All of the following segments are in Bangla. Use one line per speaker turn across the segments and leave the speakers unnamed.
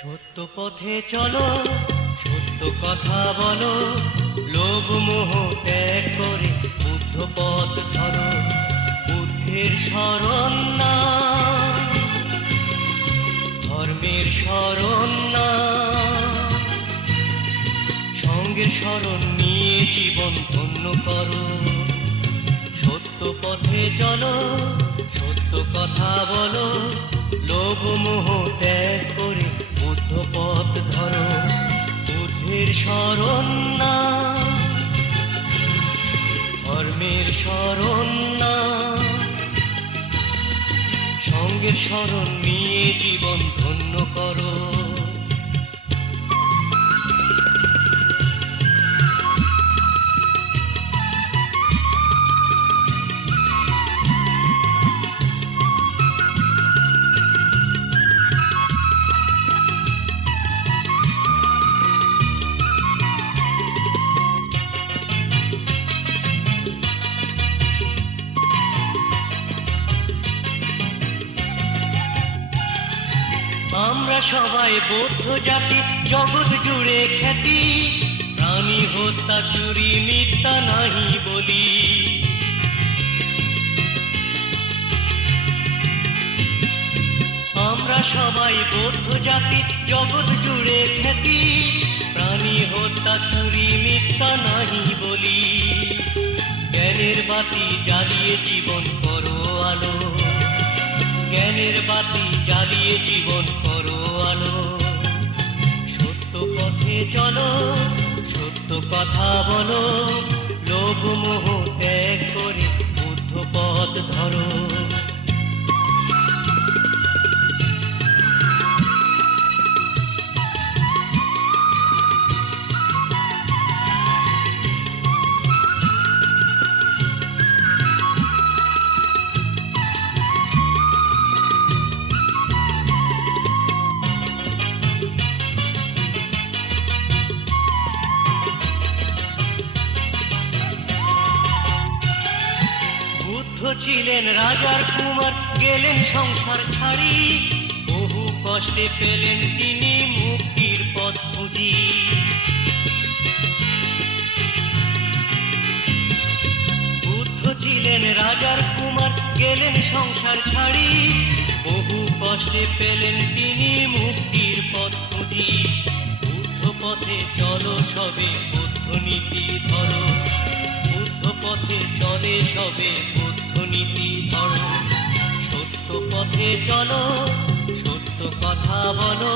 পথে চলো, সত্য কথা বলো, লোভ মোহ ত্যাগ করে বুদ্ধ পথ ধরো, বুদ্ধের শরণ না ধর্মের শরণ না সঙ্গের শরণ নিয়ে জীবন ধন্য করো, সত্য পথে চলো, সত্য কথা বলো, লোভ মোহ ত্যাগ শরণ না। ধর্মের শরণ না। সঙ্গে শরণ নিয়ে জীবন ধন্য করো। আমরা সবাই বৌদ্ধ জাতি, জগৎ জুড়ে খ্যাতি। প্রাণী হত্যা, চুরি, মিথ্যা নাহি বলি। আমরা সবাই বৌদ্ধ জাতি, জগৎ জুড়ে খ্যাতি। প্রাণী হত্যা, চুরি, মিথ্যা নাহি বলি। জ্ঞানের বাতি জ্বালিয়ে জীবন করো আলো। জ্ঞানের বাতি জ্বালিয়ে জীবন করো আলো। সত্য পথে চলো সত্য কথা বলো। বুদ্ধ ছিলেন রাজার কুমার, গেলেন সংসার ছাড়ি। বহু কষ্টে পেলেন তিনি মুক্তির পথ খুঁজি। বুদ্ধ ছিলেন রাজার কুমার, গেলেন সংসার ছাড়ি। বহু কষ্টে পেলেন তিনি মুক্তির পথ খুঁজি। বুদ্ধ পথে চলো সবে বুদ্ধ নীতি ধরো। বুদ্ধ পথে চলে সবে বুদ্ধ নীতি ধরো সত্য পথে চলো, সত্য কথা বলো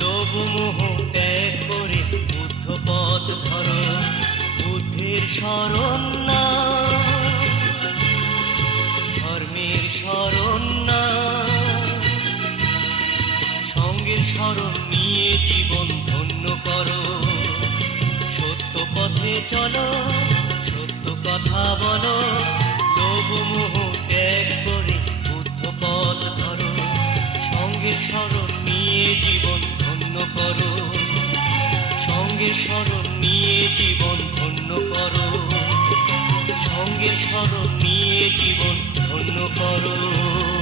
লোভ মোহ ত্যাগ করে বুদ্ধ পথ ধরো, বুদ্ধের শরণ না ধর্মের শরণ না সঙ্গের শরণ নিয়ে জীবন ধন্য করো, সত্য পথে চলো, সত্য কথা বলো। লোভ মোহ ত্যাগ সঙ্গের শরণ নিয়ে জীবন ধন্য করো। সঙ্গে শরণ নিয়ে জীবন ধন্য করো, সঙ্গে শরণ নিয়ে জীবন ধন্য করো।